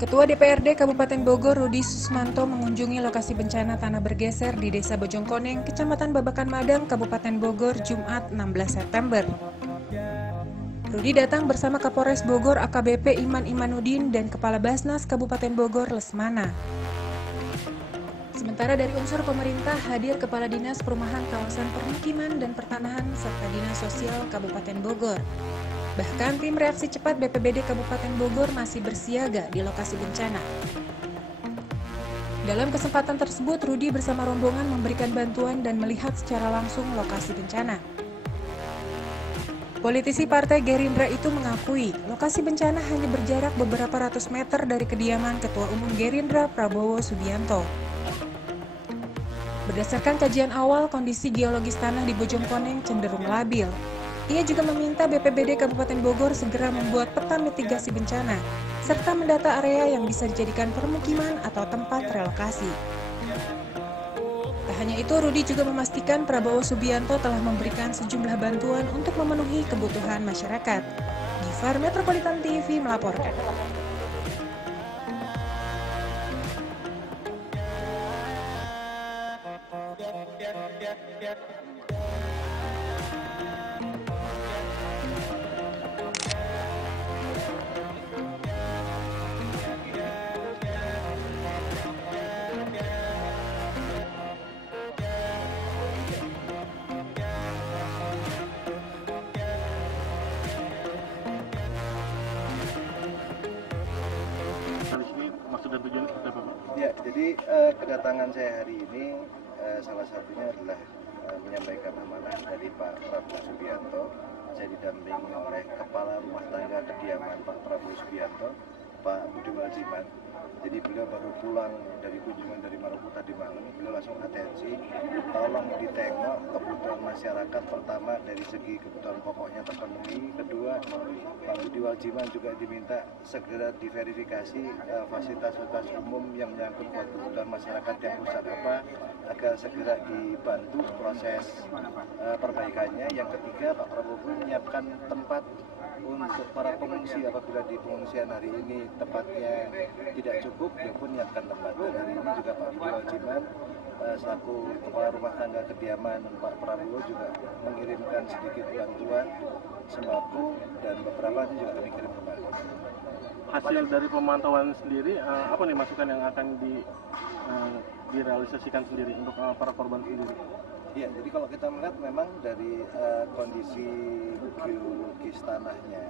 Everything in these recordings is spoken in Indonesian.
Ketua DPRD Kabupaten Bogor Rudi Susmanto mengunjungi lokasi bencana tanah bergeser di Desa Bojongkoneng, Kecamatan Babakan Madang, Kabupaten Bogor, Jumat 16 September. Rudi datang bersama Kapolres Bogor AKBP Iman Imanuddin dan Kepala Basnas Kabupaten Bogor Lesmana. Sementara dari unsur pemerintah hadir Kepala Dinas Perumahan Kawasan Permukiman dan Pertanahan serta Dinas Sosial Kabupaten Bogor. Bahkan tim reaksi cepat BPBD Kabupaten Bogor masih bersiaga di lokasi bencana. Dalam kesempatan tersebut, Rudi bersama rombongan memberikan bantuan dan melihat secara langsung lokasi bencana. Politisi Partai Gerindra itu mengakui lokasi bencana hanya berjarak beberapa ratus meter dari kediaman Ketua Umum Gerindra Prabowo Subianto. Berdasarkan kajian awal, kondisi geologis tanah di Bojongkoneng cenderung labil. Ia juga meminta BPBD Kabupaten Bogor segera membuat peta mitigasi bencana, serta mendata area yang bisa dijadikan permukiman atau tempat relokasi. Tak hanya itu, Rudi juga memastikan Prabowo Subianto telah memberikan sejumlah bantuan untuk memenuhi kebutuhan masyarakat. Gifar Metropolitan TV melaporkan. Maksud dan tujuan seperti apa, Pak? Ya, jadi kedatangan saya hari ini salah satunya adalah menyampaikan amanah dari Pak Prabowo Subianto. Saya didampingi oleh Kepala Rumah Tangga Kediaman Pak Prabowo Subianto, Pak Budi Waljiman. Jadi beliau baru pulang dari kunjungan dari Maluku tadi malam, beliau langsung atensi, tolong ditengok kebutuhan masyarakat, pertama dari segi kebutuhan pokoknya terpenuhi, kedua Pak Budi Waljiman juga diminta segera diverifikasi fasilitas umum yang menyangkut kebutuhan masyarakat yang rusak apa, agar segera dibantu proses perbaikannya. Yang ketiga, Pak Prabowo menyiapkan tempat untuk para pengungsi apabila di pengungsian hari ini tempatnya tidak cukup, dia pun menyiapkan tempat. Dan hari ini juga Pak Budi Waljiman selaku Kepala Rumah Tangga Kediaman Pak Prabowo juga mengirimkan sedikit bantuan sembako dan beberapa nanti juga kami kirim kembali. Hasil dari pemantauan sendiri, apa nih masukan yang akan direalisasikan sendiri untuk para korban sendiri? Ya, jadi kalau kita melihat memang dari kondisi geologis tanahnya,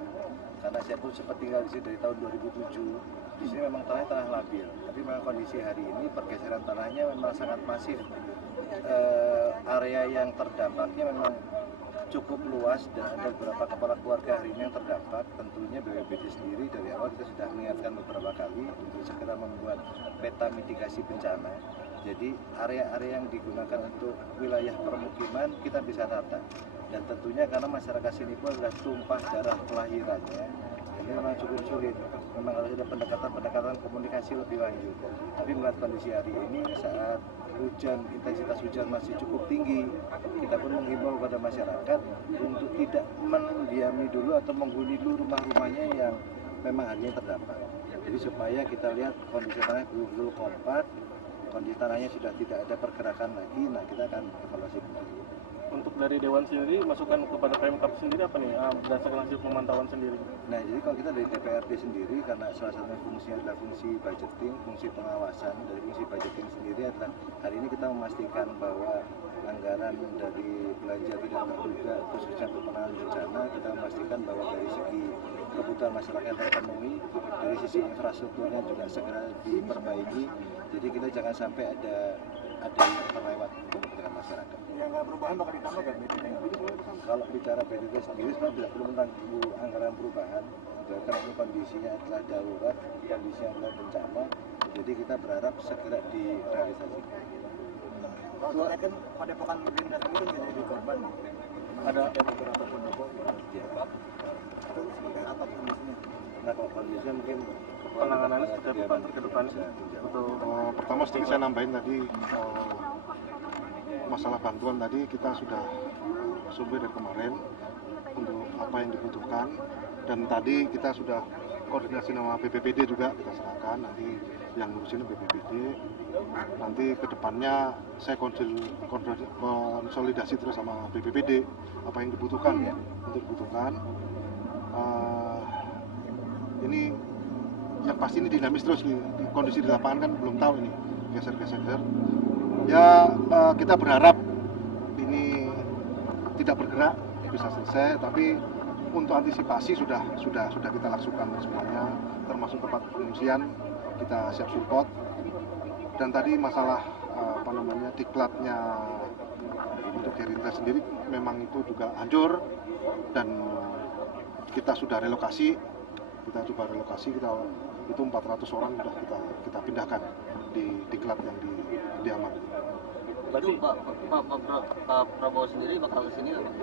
karena saya pun sempat tinggal di sini dari tahun 2007, di sini memang tanah labil. Tapi memang kondisi hari ini pergeseran tanahnya memang sangat masif. Area yang terdampaknya memang cukup luas dan ada beberapa kepala keluarga hari ini yang terdampak. Tentunya BPBD sendiri dari awal kita sudah mengingatkan beberapa kali untuk segera membuat peta mitigasi bencana. Jadi area-area yang digunakan untuk wilayah permukiman kita bisa tata. Dan tentunya karena masyarakat sini pun adalah tumpah darah kelahirannya, ini memang cukup sulit. Memang harus ada pendekatan komunikasi lebih lanjut. Tapi melihat kondisi hari ini saat intensitas hujan masih cukup tinggi, kita pun menghimbau kepada masyarakat untuk tidak mendiami dulu atau menghuni dulu rumah-rumahnya yang memang hari ini terdampak. Jadi supaya kita lihat kondisi tanah dulu kompak, kondisi tanahnya sudah tidak ada pergerakan lagi, nah kita akan evaluasi kembali. Untuk dari Dewan sendiri, masukan kepada Pemkab sendiri apa nih, berdasarkan hasil pemantauan sendiri? Nah, jadi kalau kita dari DPRD sendiri, karena salah satu fungsinya adalah fungsi budgeting, fungsi pengawasan, dari fungsi budgeting sendiri adalah hari ini kita memastikan bahwa anggaran dari belanja tidak terduga, khususnya untuk penanganan bencana, kita memastikan bahwa dari segi kebutuhan masyarakat terpenuhi, dari sisi infrastrukturnya juga segera diperbaiki, jadi kita jangan sampai ada yang terlewat untuk kepentingan masyarakat. Yang nggak perubahan bakal ditambah kan BPT? Kalau bicara BPT sendiri sebenarnya tidak perlu menanggung anggaran perubahan, karena ini kondisinya adalah darurat, kondisinya adalah bencana, jadi kita berharap segera direalisasikan. Kalau soalnya kan Padepokan Gerindra sendiri kan jadi korban, Ada beberapa pendukung, Ya. itu seperti apa kondisinya? Nah, kalau kondisinya mungkin penanganannya seperti apa Pak ke depannya? Betul. Pertama sedikit saya nambahin tadi masalah bantuan tadi kita sudah survei dari kemarin untuk apa yang dibutuhkan, dan tadi kita sudah koordinasi sama BPBD juga kita serahkan, nanti yang ngurusin BPBD. Nanti kedepannya saya konsolidasi terus sama BPBD apa yang dibutuhkan ya, untuk dibutuhkan. Ini yang pasti ini dinamis terus, di kondisi di lapangan kan belum tahu ini geser-geser. Ya kita berharap ini tidak bergerak bisa selesai, tapi untuk antisipasi sudah kita lakukan semuanya, termasuk tempat pengungsian kita siap support. Dan tadi masalah diklatnya untuk Gerindra sendiri memang itu juga hancur, dan kita sudah relokasi, kita itu 400 orang sudah kita pindahkan di diklat yang di Kediaman. Berarti Pak Prabowo sendiri bakal ke sini nggak?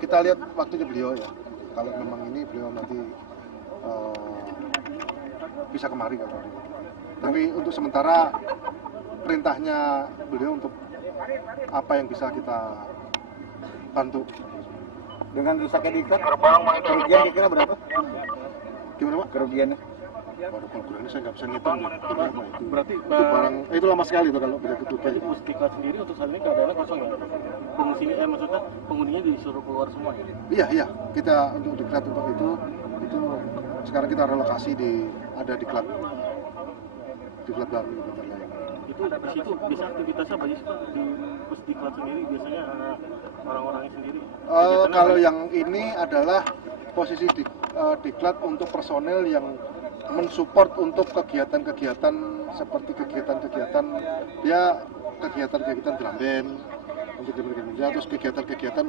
Kita lihat waktunya beliau ya. Kalau memang ini beliau nanti bisa kemari kalau ini. Tapi untuk sementara perintahnya beliau untuk apa yang bisa kita bantu. Dengan rusaknya diklat, kerugian kira-kira berapa? Gimana Pak? Kerugiannya? Baru kalau ini saya nggak bisa ngitung ya. Berarti Itu barang, itu lama sekali itu kalau bisa ketutup. Berarti Pusdiklat sendiri untuk saat ini keadaannya kosong ya? Pengungsinya, maksudnya penghuninya disuruh keluar semua ya? Iya, kita untuk diklat untuk itu sekarang kita relokasi ada diklat baru di tempat lain. Itu di situ bisa aktivitasnya bagi itu di Pusdiklat sendiri biasanya orang-orangnya sendiri. Kalau yang ini adalah posisi diklat untuk personel yang mensupport untuk kegiatan-kegiatan seperti kegiatan drum band untuk terus kegiatan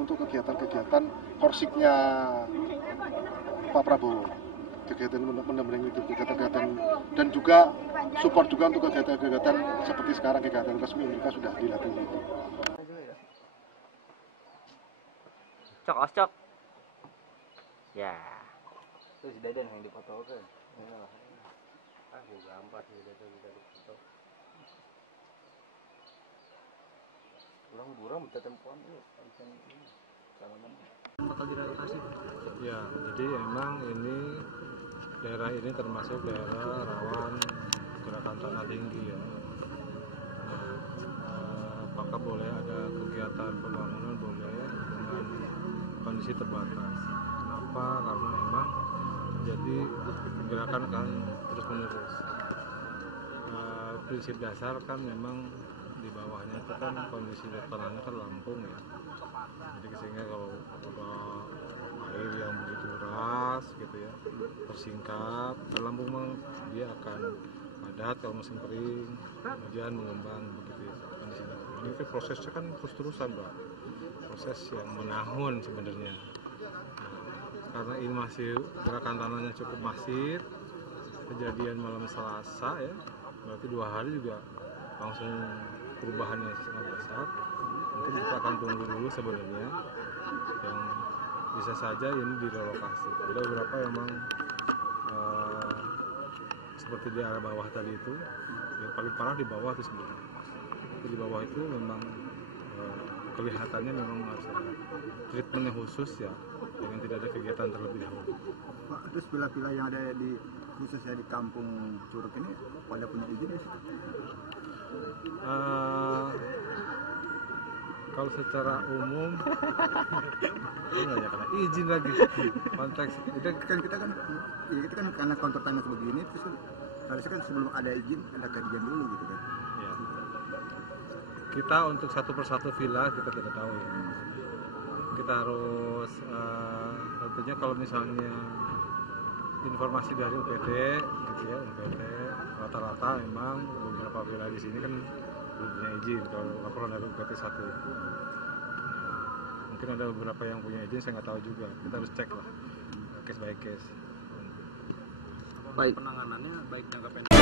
korsiknya Pak Prabowo, kegiatan mendampingi itu kegiatan dan juga support juga untuk kegiatan seperti sekarang kegiatan resmi mereka sudah dilatih itu. Cok. Ya. Itu si Dadan yang dipoto kan. Gampang sih Dadan dari foto. Kurang minta tempoan yuk. Bakal direlokasi. Ya, jadi emang daerah ini termasuk daerah rawan gerakan tanah tinggi ya. Apakah boleh ada kegiatan pembangunan boleh dengan kondisi terbatas. Kenapa? Karena memang jadi gerakan kan terus menerus. Prinsip dasar kan memang di bawahnya itu kan kondisi tanahnya kan Lampung ya. Jadi sehingga kalau ada air yang begitu deras gitu ya, tersingkap, Lampung dia akan padat kalau musim kering, hujan mengembang begitu ya kondisinya. Ini kan prosesnya kan terus-terusan Pak, proses yang menahun sebenarnya. Karena ini masih gerakan tanahnya cukup masif, kejadian malam Selasa ya, berarti 2 hari juga langsung perubahannya sangat besar. Mungkin kita akan tunggu dulu sebenarnya, yang bisa saja ini direlokasi. Ada beberapa memang seperti di arah bawah tadi itu, yang paling parah di bawah itu sebenarnya. Di bawah itu memang kelihatannya memang harus ada treatment yang khusus ya, dengan tidak ada kegiatan terlebih dahulu. Pak, terus villa-villa yang ada di khususnya di kampung Curug ini pada punya izin ya? Kalau secara umum nggak kena izin lagi konteks Kita kan karena counter tanah sebegini, terus harusnya kan sebelum ada izin ada kajian dulu gitu kan. ya. Kita untuk satu persatu villa kita tidak tahu ya. Kita harus tentunya kalau misalnya informasi dari UPT gitu ya, UPT rata-rata memang beberapa villa di sini kan belum punya izin kalau laporan dari UPT 1. Mungkin ada beberapa yang punya izin, saya nggak tahu juga. Kita harus cek lah case by case. Baik. Penanganannya baik jangka pendek.